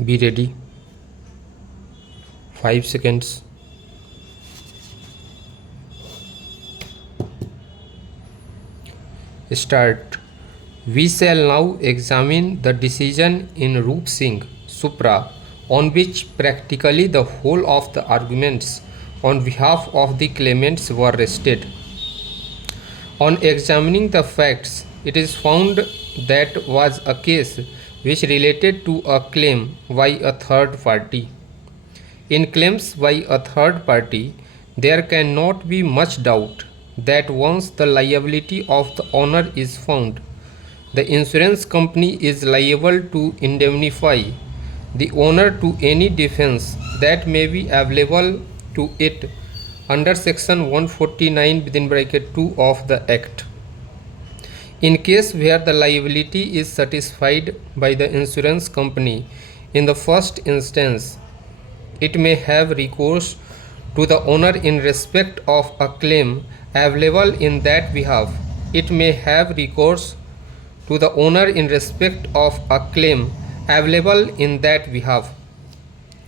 Be ready. 5 seconds. Start. We shall now examine the decision in Roop Singh Supra, on which practically the whole of the arguments on behalf of the claimants were rested. On examining the facts, it is found that was a case which related to a claim by a third party. In claims by a third party, there cannot be much doubt that once the liability of the owner is found, the insurance company is liable to indemnify the owner to any defense that may be available to it under section 149 within bracket 2 of the Act. In case where the liability is satisfied by the insurance company in the first instance, it may have recourse to the owner in respect of a claim available in that behalf. It may have recourse to the owner in respect of a claim available in that behalf.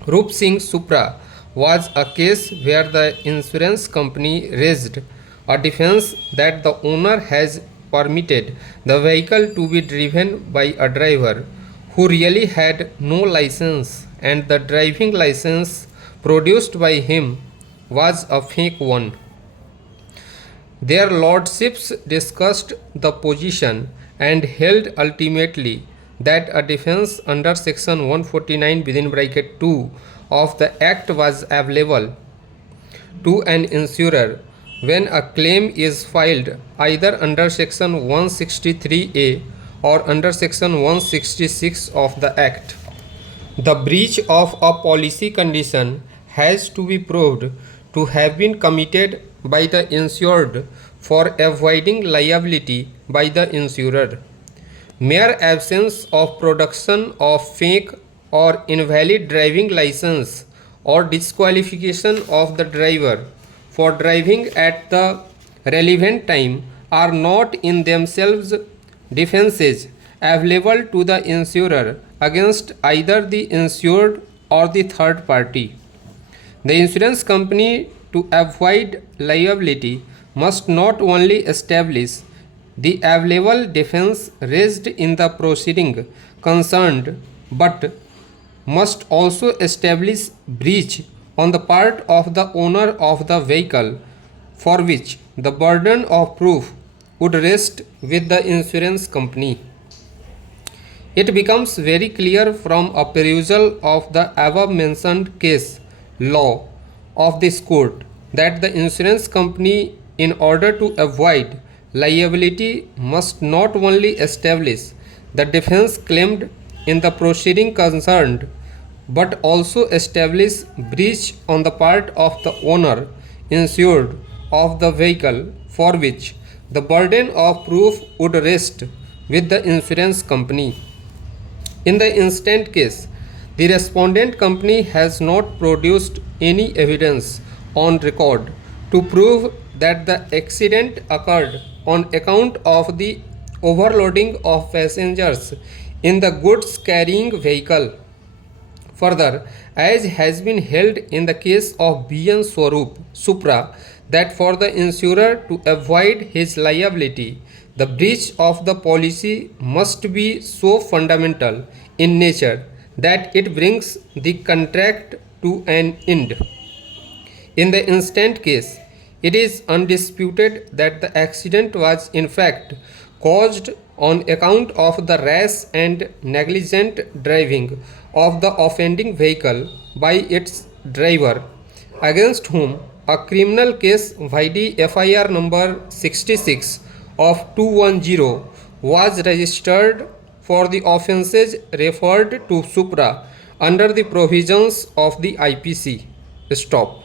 Roop Singh Supra was a case where the insurance company raised a defense that the owner has permitted the vehicle to be driven by a driver who really had no license, and the driving license produced by him was a fake one. Their lordships discussed the position and held ultimately that a defense under section 149 within bracket 2 of the Act was available to an insurer when a claim is filed either under section 163A or under section 166 of the Act. The breach of a policy condition has to be proved to have been committed by the insured for avoiding liability by the insurer. Mere absence of production of fake or invalid driving license or disqualification of the driver for driving at the relevant time are not in themselves defenses available to the insurer against either the insured or the third party. The insurance company, to avoid liability, must not only establish the available defense raised in the proceeding concerned, but must also establish breach on the part of the owner of the vehicle, for which the burden of proof would rest with the insurance company. It becomes very clear from a perusal of the above mentioned case law of this court that the insurance company, in order to avoid liability, must not only establish the defense claimed in the proceeding concerned, but also establish breach on the part of the owner insured of the vehicle, for which the burden of proof would rest with the insurance company. In the instant case, the respondent company has not produced any evidence on record to prove that the accident occurred on account of the overloading of passengers in the goods carrying vehicle. Further, as has been held in the case of B.N. Swaroop Supra, that for the insurer to avoid his liability, the breach of the policy must be so fundamental in nature that it brings the contract to an end. In the instant case, it is undisputed that the accident was in fact caused on account of the rash and negligent driving of the offending vehicle by its driver, against whom a criminal case vide FIR number 66 of 210 was registered for the offences referred to Supra under the provisions of the IPC. Stop.